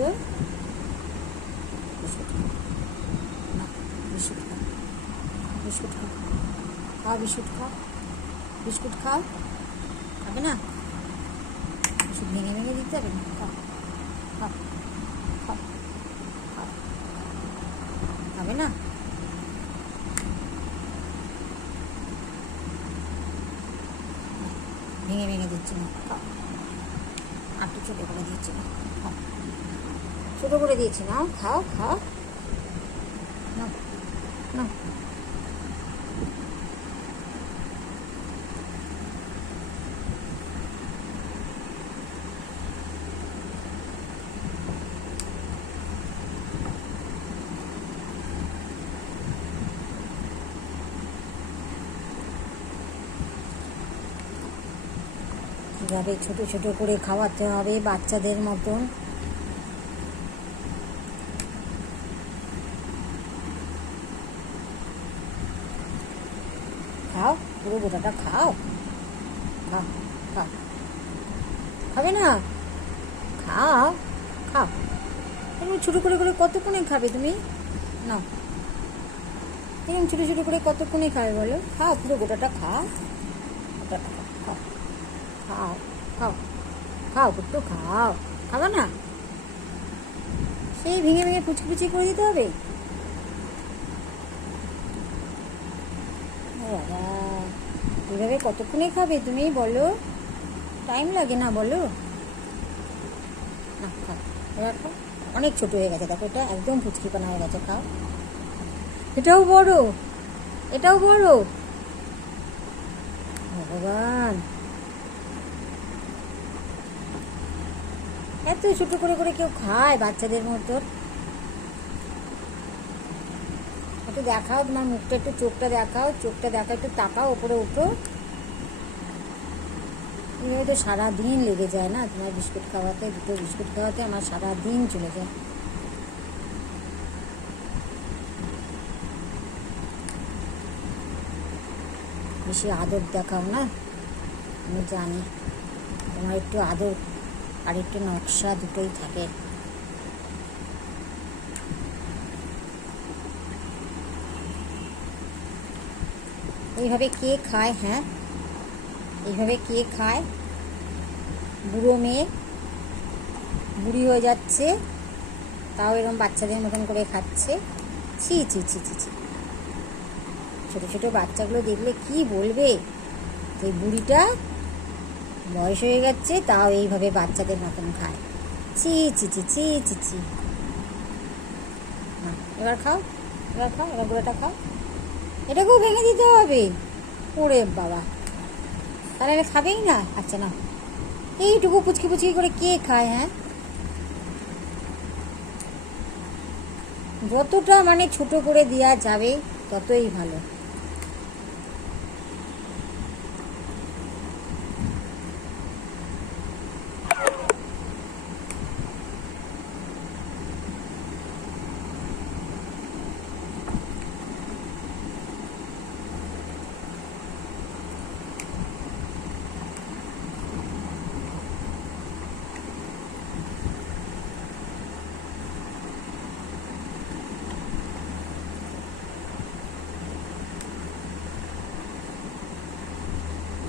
বলো? বিস্কুট খাও না, বিস্কুট খাও, বিস্কুট খাও, খাও বিস্কুট খাও, বিস্কুট খাও। খাবে না? বিস্কুট ভেঙে ভেঙে দিতে হবে না। খাও খাও খাও খাও। খাবে না? ভেঙে ভেঙে দিচ্ছি না। খাও। আর একটু ছোটো করে দিচ্ছি না। খাও, ছোটো করে দিয়েছি না। খাও খাও না না। কীভাবে ছোটো ছোটো করে খাওয়াতে হবে বাচ্চাদের মতন। খাও, পুরো গোটাটা খাও। খাও খাও। খাবে না? খাও খাও। এরকম ছোটো করে করে কতক্ষণে খাবে তুমি? নাও, এরকম ছোটো ছোটো করে কতক্ষণে খাবে বলো? খাও, পুরো গোটাটা খাও। গোটাটা খাও, খাও খাও খাও, একটু খাও। খাবে না? সেই ভেঙে ভেঙে কুচি কুচি করে দিতে হবে? বাবা, এভাবে কতক্ষণে খাবে তুমি বলো? টাইম লাগে না বলো? না খাও, এবার খাও। অনেক ছোট হয়ে গেছে, দেখো এটা একদম ফুচকিপানা হয়ে গেছে। খাও। এটাও বড়, এটাও বড়। ভগবান, এত ছোট করে করে কেউ খায় বাচ্চাদের মতো? একটু দেখাও তোমার মুখটা, একটু চোখটা দেখাও, চোখটা দেখাও, একটু তাকাও, ওপরে উঠো। এইভাবে তো সারাদিন লেগে যায় না তোমার বিস্কুট খাওয়াতে, দুটো বিস্কুট খাওয়াতে আমার সারাদিন চলে যায়। বেশি আদর দেখাও না, আমি জানি তোমার একটু আদর আর একটু নকশা দুটোই থাকে। এইভাবে কে খায়? হ্যাঁ, এইভাবে কে খায়? বুড়ো মেয়ে, বুড়ি হয়ে যাচ্ছে, তাও এরকম বাচ্চাদের মতন করে খাচ্ছে। ছি ছি ছি ছি ছি। ছোটো ছোটো বাচ্চাগুলো দেখলে কি বলবে, এই বুড়িটা বয়স হয়ে যাচ্ছে তাও এইভাবে বাচ্চাদের মতন খায়। ছি ছি ছি ছি ছি ছি। না, এবার খাও, এবার খাও, এবার গুঁড়োটা খাও। এটাকেও ভেঙে দিতে হবে? ওরে বাবা, তাহলে এটা খাবেই না? আচ্ছা না, এইটুকু পুচকি পুচকি করে কে খায়? হ্যাঁ, যতটা মানে ছোট করে দেওয়া যাবে ততই ভালো।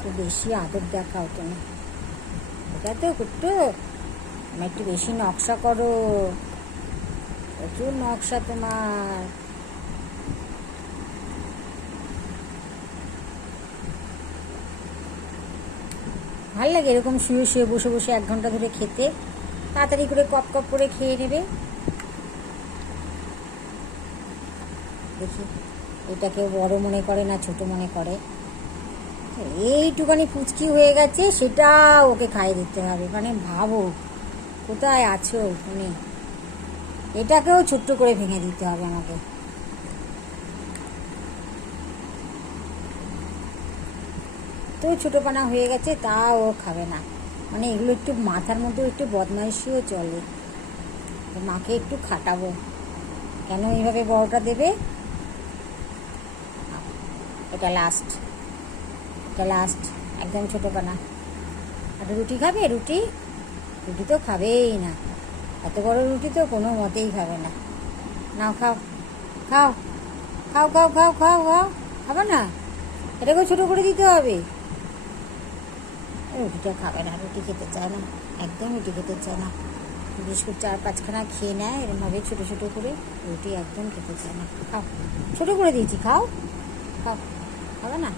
একটু বেশি আদর দেখাও তুমি, এটা তো একটু তুমি একটু বেশি নকশা করো, প্রচুর নকশা তোমার। ভাল লাগে এরকম শুয়ে শুয়ে বসে বসে 1 ঘন্টা ধরে খেতে, তাড়াতাড়ি করে কপ কপ করে খেয়ে নেবে। দেখি, এটা কেউ বড় মনে করে না ছোট মনে করে। এইটুখানি পুচকি হয়ে গেছে, সেটা ওকে খাইয়ে দিতে হবে, মানে ভাবো কোথায় আছো তুমি। এটাকেও ছোট্ট করে ভেঙে দিতে হবে আমাকে। তো ছোটোপানা হয়ে গেছে তাও ও খাবে না, মানে এগুলো একটু মাথার মধ্যে একটু বদমাইশিও চলে। মাকে একটু খাটাবো, কেন এইভাবে বড়টা দেবে। এটা লাস্ট, এটা লাস্ট, একদম ছোটোপানা। একটা রুটি খাবে? রুটি, রুটি তো খাবেই না। এত বড় রুটি তো কোনো মতেই খাবে না। নাও খাও, খাও, খাও, খাও, খাও, খাও, খাও। খাবে না? এটাকেও ছোটো করে দিতে হবে। রুটিটা খাবে না, রুটি খেতে চায় না, একদম রুটি খেতে চায় না। বিস্কুট 4-5খানা খেয়ে নেয় এরমভাবে ছোটো ছোটো করে, রুটি একদম খেতে চায় না। খাও, ছোটো করে দিয়েছি, খাও, খাও। খাবে না?